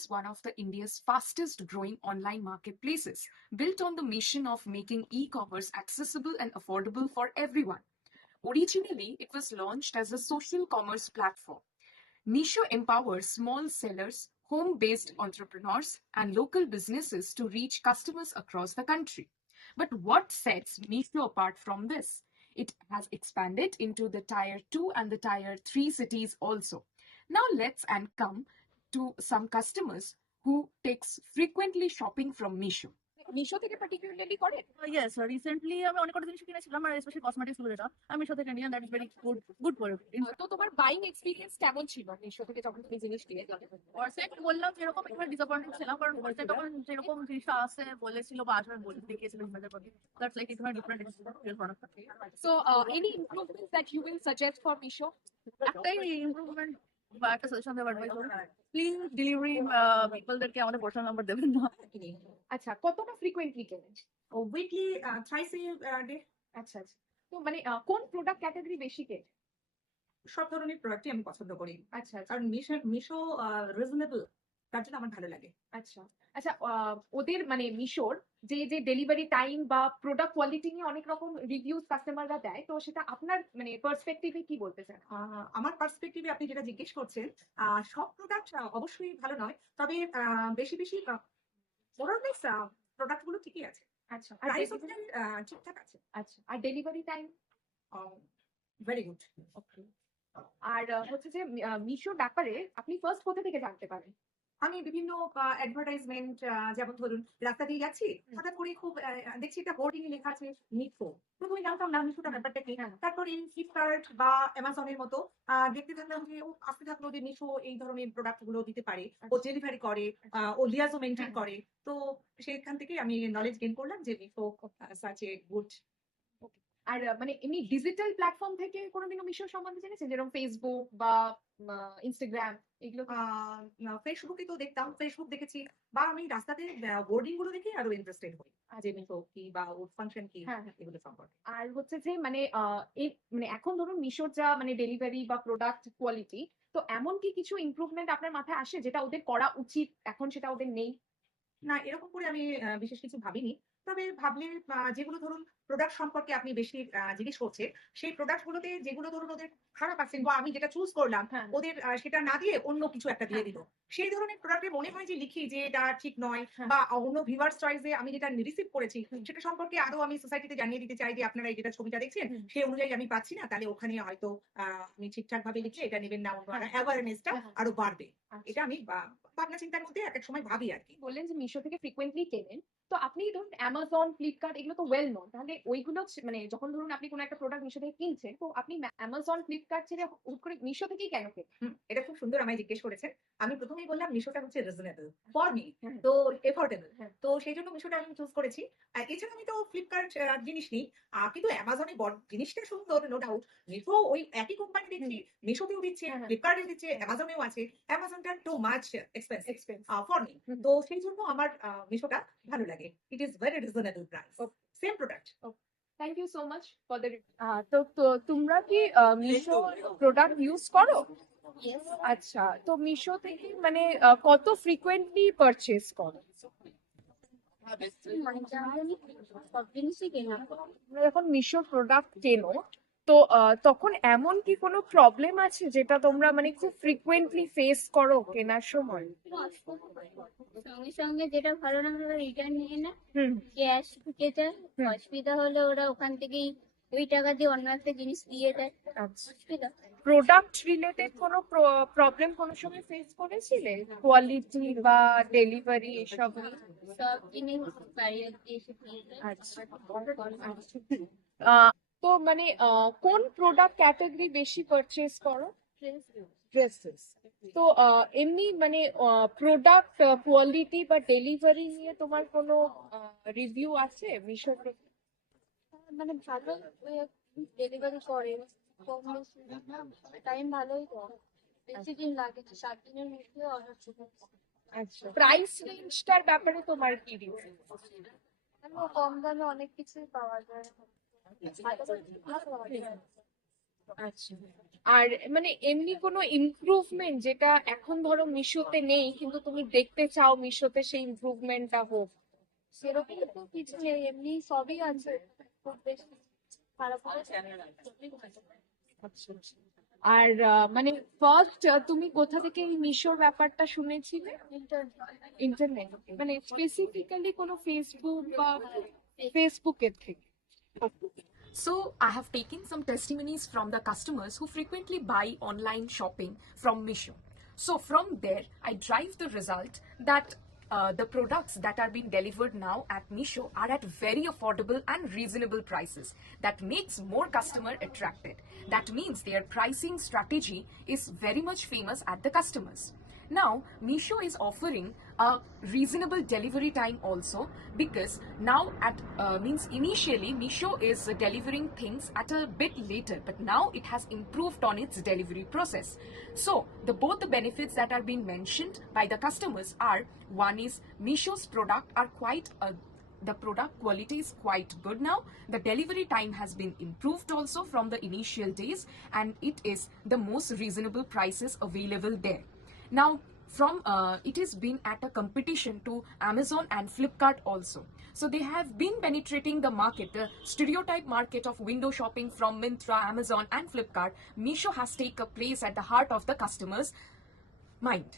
is one of the India's fastest growing online marketplaces, built on the mission of making e-commerce accessible and affordable for everyone. Originally, it was launched as a social commerce platform. Meesho empowers small sellers, home-based entrepreneurs, and local businesses to reach customers across the country. But what sets Meesho apart from this? It has expanded into the Tier 2 and the Tier 3 cities also. Now let's and come to some customers who takes frequently shopping from Meesho. Meesho থেকে particularly করে? Yes, recently আমি অনেক কটা জিনিস কিনেছিলাম, আর specially cosmetics গুলো, যেটা আমি সাথে কিনি, and that is very good for it. তো তোমার বাইং এক্সপেরিয়েন্স কেমন ছিল মিশো থেকে যখন তুমি জিনিস কিনে? ওয়েবসাইট বললাম যেরকম, একটু ডিসঅ্যাপয়েন্টেড ছিলাম, কারণ ওয়েবসাইট তখন যেরকম জিনিসটা আসে বলেছিল বা আসলে বলে দেখিয়েছিল ইমেজের প্রতি, that's like it's different product. So any improvements that you will suggest for Meesho? একটাই ইমপ্রুভমেন্ট বা একটা সাজেশন দেওয়ার প্লিজ ডেলিভারি পিপলদেরকে আমাদের পার্সোনাল নাম্বার দেবেন না। আচ্ছা, কতটা ফ্রিকোয়েন্টলি কেনেন? Weekly thrice day. আচ্ছা আচ্ছা, তো মানে কোন প্রোডাক্ট ক্যাটাগরি বেশি কেন? সব ধরনের প্রোডাক্টই আমি পছন্দ করি, আচ্ছা আচ্ছা কারণ মিশো রিজনেবল, তার জন্য আমার ভালো লাগে। আচ্ছা আচ্ছা, ওদের মানে মিশোর যে যে ডেলিভারি টাইম বা প্রোডাক্ট কোয়ালিটি নিয়ে অনেক রকম রিভিউজ কাস্টমাররা দেয়, তো সেটা আপনার মানে পার্সপেক্টিভে কি বলতে চান? আমার পার্সপেক্টিভে আপনি যেটা জিজ্ঞেস করছেন, সব প্রোডাক্ট অবশ্যই ভালো নয়, তবে বেশি বেশি ওভারঅলস প্রোডাক্ট গুলো ঠিকই আছে। আচ্ছা, আর প্রাইস ঠিকঠাক আছে। আচ্ছা, আর ডেলিভারি টাইম ভেরি গুড। ওকে। আর হচ্ছে যে মিশোর ব্যাপারে আপনি ফার্স্ট কোথা থেকে জানতে পারেন? আমি বিভিন্ন অ্যাডভার্টাইজমেন্ট, যেমন ধরুন রাস্তা দিয়ে যাচ্ছি, হঠাৎ করে খুব দেখছি একটা হোর্ডিং এ লেখা আছে মিশো, প্রথমে জানতাম না মিশোটা ব্যাপারটা কি। তারপর এই ফ্লিপকার্ট বা অ্যামাজনের মতো দেখতে থাকলাম যে ও আসতে থাকলো যে মিশো এই ধরনের প্রোডাক্ট গুলো দিতে পারে, ও ডেলিভারি করে, ও লিয়াজো মেনটেন করে। তো সেখান থেকে আমি নলেজ গেইন করলাম যে মিশো সাচ এ গুড। আর মানে এমনি ডিজিটাল প্ল্যাটফর্ম থেকে কোনোদিনও মিশো সম্বন্ধে জেনেছেন, যেরকম ফেসবুক বা ইনস্টাগ্রাম এগুলো? ফেসবুকে তো দেখতাম, ফেসবুক দেখেছি, বা আমি রাস্তাতে বোর্ডিং গুলো দেখে আরো ইন্টারেস্টেড হই যে মিশো কি বা ওর ফাংশন কি এগুলো সম্পর্কে। আর হচ্ছে যে মানে মানে এখন ধরুন মিশোর যা মানে ডেলিভারি বা প্রোডাক্ট কোয়ালিটি, তো এমন কি কিছু ইমপ্রুভমেন্ট আপনার মাথায় আসে যেটা ওদের করা উচিত, এখন সেটা ওদের নেই? না, এরকম করে আমি বিশেষ কিছু ভাবিনি, তবে ভাবলে যেগুলো ধরুন প্রোডাক্ট সম্পর্কে আপনি বেশি জিজ্ঞেস করছেন, সেই প্রোডাক্ট গুলোতে যেগুলো ধরুন ওদের খারাপ আছে বা আমি যেটা চুজ করলাম ওদের সেটা না দিয়ে অন্য কিছু একটা দিয়ে দিল, সেই ধরনের প্রোডাক্টে মনে হয় যে লিখি যে এটা ঠিক নয়, বা অন্য ভিউয়ার্স চয়েসে আমি যেটা রিসিভ করেছি সেটা সম্পর্কে আরো আমি সোসাইটিতে জানিয়ে দিতে চাই যে আপনারা এই যেটা ছবিটা দেখছেন সেই অনুযায়ী আমি পাচ্ছি না, তাহলে ওখানে হয়তো আমি ঠিকঠাক ভাবে লিখে এটা নেবেন না, অ্যাওয়ারনেসটা আরো বাড়বে। এটা আমি ভাবনা চিন্তার মধ্যে এক এক সময় ভাবি আর কি। বললেন যে মিশো থেকে ফ্রিকোয়েন্টলি কেনেন, তো আপনি ধরুন অ্যামাজন, ফ্লিপকার্ট এগুলো তো ওয়েল নোন, তাহলে ওইগুলো মানে যখন ধরুন আপনি কোনো একটা প্রোডাক্ট মিশো থেকে কিনছেন, তো আপনি অ্যামাজন, ফ্লিপকার্ট ছেড়ে হুট করে মিশো থেকেই কেন কেনেন? এটা খুব সুন্দর আমায় জিজ্ঞেস করেছেন। আমি প্রথমেই বললাম মিশোটা হচ্ছে রিজনেবল ফর মি, তো এফোর্ডেবল, তো সেই জন্য মিশোটা আমি চুজ করেছি। এছাড়া আমি তো ফ্লিপকার্ট জিনিস নিই, কিন্তু অ্যামাজনে জিনিসটা সুন্দর, নো ডাউট। মিশো ওই একই কোম্পানি দিচ্ছি, মিশোতেও দিচ্ছে, ফ্লিপকার্টে দিচ্ছে, অ্যামাজনেও আছে। অ্যামাজনটা too much expensive for me, তো সেই জন্য আমার মিশোটা ভালো লাগে। It is very reasonable price, same product. Thank you so much for the. তো তোমরা কি মিশো প্রোডাক্ট ইউজ করো? আচ্ছা, তো মিশো থেকে মানে কত ফ্রিকোয়েন্টলি পারচেজ করো? যখন মিশো প্রোডাক্ট কেনো, তো তখন এমন কি কোনো প্রবলেম আছে যেটা তোমরা মানে খুব ফ্রিকোয়েন্টলি ফেস করো কেনার সময়? সঙ্গে সঙ্গে যেটা ভালো না হলে রিটার্ন নিয়ে না, ক্যাশ ঢুকে যায়, অসুবিধা হলে ওরা ওখান থেকেই ওই টাকা দিয়ে অন্য একটা জিনিস দিয়ে দেয়। অসুবিধা। প্রোডাক্ট রিলেটেড কোনো প্রবলেম কোনো সময় ফেস করেছিলে, কোয়ালিটি বা ডেলিভারি এসব? সব জিনিস বাড়িতে এসে পেয়ে যায়। আচ্ছা, তো মানে কোন প্রোডাক্ট ক্যাটাগরি বেশি পারচেজ করো? ড্রেসেস। তো এমনি মানে প্রোডাক্ট কোয়ালিটি বা ডেলিভারি নিয়ে তোমার কোনো রিভিউ আছে মিশো? মানে ভালো ডেলিভারি করে, টাইম ভালোই দেয়, বেশি দিন লাগে না, 7 দিনের মধ্যে অর্ডার চলে আসে। আচ্ছা, প্রাইস রেঞ্জটার ব্যাপারে তোমার কি রিভিউ? কম দামে অনেক কিছুই পাওয়া যায়। আচ্ছা। আর মানে এমনি কোনো ইমপ্রুভমেন্ট যেটা এখন ধরো মিশোতে নেই কিন্তু তুমি দেখতে চাও মিশোতে সেই ইমপ্রুভমেন্টটা হোক? সেরকম তো কিছু নেই, এমনি সবই আছে, খুব বেশি খারাপ হচ্ছে না। আচ্ছা আচ্ছা। আর মানে ফার্স্ট তুমি কোথা থেকে এই মিশোর ব্যাপারটা শুনেছিলে? ইন্টারনেট, মানে স্পেসিফিক্যালি কোনো ফেসবুক বা ফেসবুকের থেকে? So, I have taken some testimonies from the customers who frequently buy online shopping from Misho. So, from there, I drive the result that the products that are being delivered now at Misho are at very affordable and reasonable prices. That makes more customer attracted. That means their pricing strategy is very much famous at the customers. Now, Misho is offering a reasonable delivery time also, because now at means initially Misho is delivering things at a bit later, but now it has improved on its delivery process. So both the benefits that are being mentioned by the customers are, one is Misho's product are quite the product quality is quite good now. The delivery time has been improved also from the initial days, and it is the most reasonable prices available there. Now, from it has been at a competition to Amazon and Flipkart also. So they have been penetrating the market, the stereotype market of window shopping from Myntra, Amazon and Flipkart. Misho has taken a place at the heart of the customer's mind.